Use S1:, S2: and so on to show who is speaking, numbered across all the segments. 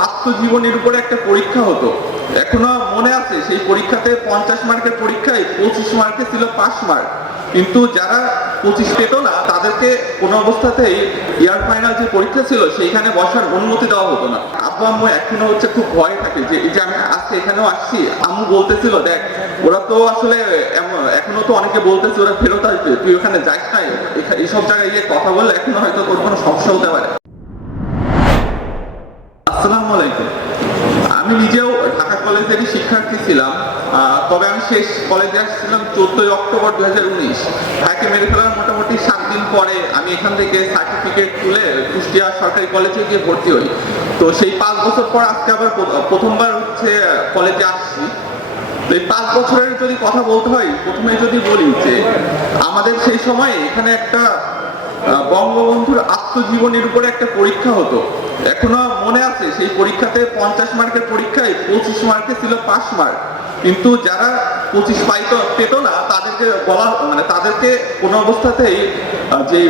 S1: আত্মজীবনীর উপরে একটা পরীক্ষা হতো। এখনও মনে আছে, সেই পরীক্ষাতে পঞ্চাশ মার্কের পরীক্ষায় পঁচিশ মার্কে ছিল পাঁচ মার্ক। কিন্তু যারা পঁচিশ পেত না, তাদেরকে কোনো অবস্থাতেই ইয়ার ফাইনাল যে পরীক্ষা ছিল, সেইখানে বসার অনুমতি দেওয়া হতো না। আব্বু আম্মু এখনও হচ্ছে খুব ভয় থাকে যে, এই যে আমি আজকে এখানেও আসছি। আম্মু বলতেছিল, দেখ, ওরা তো আসলে এখনও তো অনেকে বলতেছে, ওরা ফেরত আসবে। তুই ওখানে যাস নাই? এখা- এইসব জায়গায় গিয়ে কথা বললে এখনও হয়তো তোর কোনো সমস্যা হতে পারে। আলাইকুম। আমি নিজেও ঢাকা কলেজেরই শিক্ষার্থী ছিলাম তবে আমি শেষ কলেজে আসছিলাম চোদ্দই অক্টোবর দু হাজার উনিশ। ভাইকে মেরে ফেলার মোটামুটি সাত দিন পরে আমি এখান থেকে সার্টিফিকেট তুলে কুষ্টিয়া সরকারি কলেজে গিয়ে ভর্তি হই। তো সেই পাঁচ বছর পর আজকে আবার প্রথমবার হচ্ছে কলেজে আসছি। তো এই পাঁচ বছরের যদি কথা বলতে হয়, প্রথমে যদি বলি যে আমাদের সেই সময় এখানে একটা বঙ্গবন্ধুর আত্মজীবনীর উপরে একটা পরীক্ষা হতো। এখনও মনে আছে, সেই পরীক্ষাতে পঞ্চাশ মার্কের পরীক্ষায় পঁচিশ মার্কে ছিল পাঁচ মার্ক। কিন্তু যারা পঁচিশ পাইতো, পেত না, তাদেরকে বলা মানে তাদেরকে কোনো অবস্থাতেই যে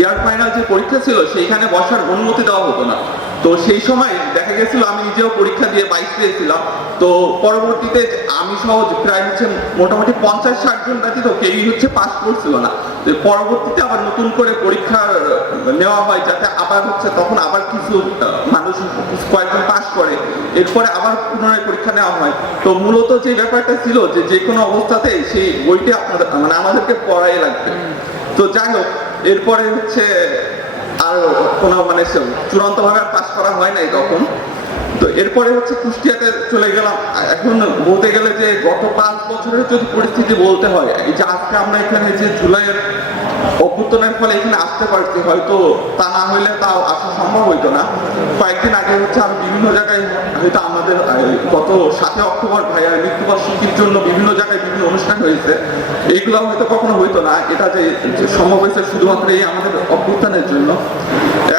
S1: ইয়ার ফাইনাল যে পরীক্ষা ছিল, সেইখানে বসার অনুমতি দেওয়া হতো না। তো সেই সময় দেখা গেছিল, আমি নিজেও পরীক্ষা দিয়ে বাইশ পেয়েছিলাম। তো পরবর্তীতে আমি সহ প্রায় হচ্ছে মোটামুটি পঞ্চাশ ষাট জন ব্যতীত কেউই হচ্ছে পাস করছিল না। পরবর্তীতে আবার নতুন করে পরীক্ষা নেওয়া হয় যাতে আবার হচ্ছে তখন আবার কিছু মানুষ কয়েকজন পাস করে। এরপরে আবার পুনরায় পরীক্ষা নেওয়া হয়। তো মূলত যে ব্যাপারটা ছিল যে যে কোনো অবস্থাতে সেই বইটি আপনাদের মানে আমাদেরকে পড়াই লাগবে। তো যাই হোক, এরপরে হচ্ছে আর কোনো মানে চূড়ান্ত ভাবে পাশ করা হয় নাই তখন। তো এরপরে হচ্ছে কুষ্টিয়াতে চলে গেলাম। এখন বলতে গেলে যে গত পাঁচ বছরের যদি পরিস্থিতি বলতে হয়, এই যে আজকে আমরা এখানে যে জুলাইয়ের অভ্যুত্থানের ফলে এখানে আসতে পারছি, হয়তো তা না হইলে তাও আসা সম্ভব হইতো না। কয়েকদিন আগে হচ্ছে আমি বিভিন্ন জায়গায়, হয়তো আমাদের গত সাতই অক্টোবর ভাইয়ার মৃত্যুবার্ষিকীর জন্য বিভিন্ন জায়গায় বিভিন্ন অনুষ্ঠান হয়েছে। এইগুলো হয়তো কখনো হইতো না, এটা যে সম্ভব হয়েছে শুধুমাত্র এই আমাদের অভ্যুত্থানের জন্য।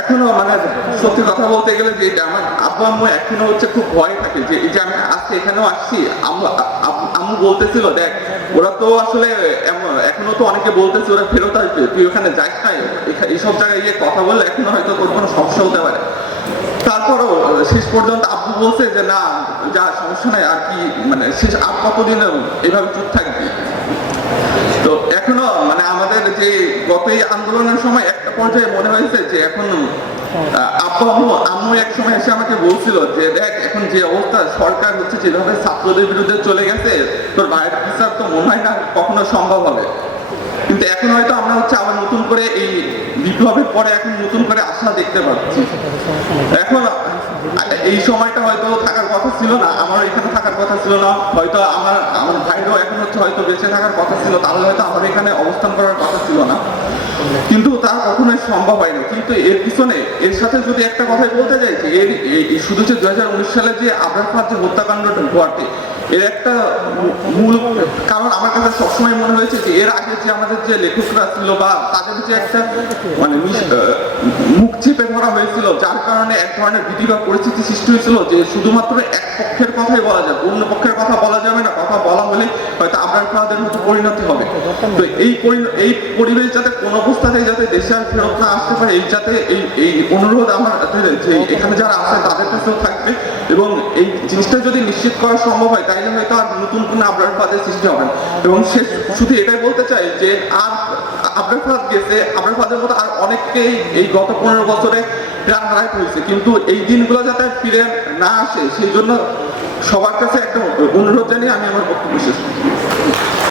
S1: এখনও মানে সত্যি কথা বলতে গেলে যে আমার আব্বু আম্মু এখনও হচ্ছে খুব ভয় থাকে যে, এই যে আমি আজকে এখানেও আসছি, আম্মু বলতেছিল, দেখ, ওরা তো আসলে এখনও তো অনেকে বলতেছে ওরা ফেরত আসবে। তুই ওখানে যাস নাই? এইসব জায়গায় গিয়ে কথা বললে এখনও হয়তো তোর কোনো সমস্যা হতে পারে। তারপরও, শেষ পর্যন্ত আব্বু বলছে যে, না, যা, সমস্যা নাই, আর কি মানে শেষ আর কতদিন এভাবে চুপ থাকবি? তো এখনও মানে আমাদের যে গত এই আন্দোলনের সময় একটা পর্যায়ে মনে হয়েছে যে, এখন আব্বু, আম্মু আম্মু এক সময় এসে আমাকে বলছিল যে, দেখ, এখন যে অবস্থা, সরকার হচ্ছে যেভাবে ছাত্রদের বিরুদ্ধে চলে গেছে, তোর ভাইয়ের হয় না, কখনো সম্ভব হবে। কিন্তু এখন হয়তো আমরা হচ্ছে আবার নতুন করে এই বিপ্লবের পরে এখন নতুন করে আশা দেখতে পাচ্ছি। এখন এই সময়টা হয়তো থাকার কথা ছিল না আমার এখানে থাকার কথা ছিল না। হয়তো আমার আমার ভাইরাও এখন হচ্ছে হয়তো বেঁচে থাকার কথা ছিল, তাহলে হয়তো আমার এখানে অবস্থান করার কথা ছিল না। কিন্তু তা কখনোই সম্ভব হয়নি। কিন্তু এর পিছনে, এর সাথে যদি একটা কথাই বলতে যে, এর শুধু যে দু সালে যে আবরার যে হত্যাকাণ্ডটা ঘটে, এর একটা মূল কারণ আমার কাছে সবসময় মনে হয়েছে যে, এর আগে যে আমাদের যে লেখকরা ছিল বা তাদের যে একটা মানে মুখ চেপে ধরা হয়েছিল, যার কারণে এক ধরনের ভীতি বা পরিস্থিতি সৃষ্টি হয়েছিল যে, শুধুমাত্র এক পক্ষের কথাই বলা যাবে অন্য পক্ষের কথা বলা যাবে না, কথা বলা হলে হয়তো ফাহাদের মতো পরিণতি হবে তো এই এই পরিবেশ যাতে কোন অবস্থাতেই যাতে দেশে আর ফেরত না আসতে পারে, এই যাতে এই এই অনুরোধ আমার যে এখানে যারা আছে তাদের কাছেও থাকবে এবং এই জিনিসটা যদি নিশ্চিত করা সম্ভব হয়, তাইলে হয়তো আর নতুন কোনো আবরার ফাদের সৃষ্টি হবে না। এবং শেষ শুধু এটাই বলতে চাই যে আর আবরার ফাদ গেছে, আবরার ফাদের মতো আর অনেককেই এই গত পনেরো বছরে প্রাণ হারাইতে হয়েছে কিন্তু এই দিনগুলো যাতে ফিরে না আসে, সেই জন্য সবার কাছে একটা অনুরোধ জানিয়ে আমি আমার বক্তব্য শেষ।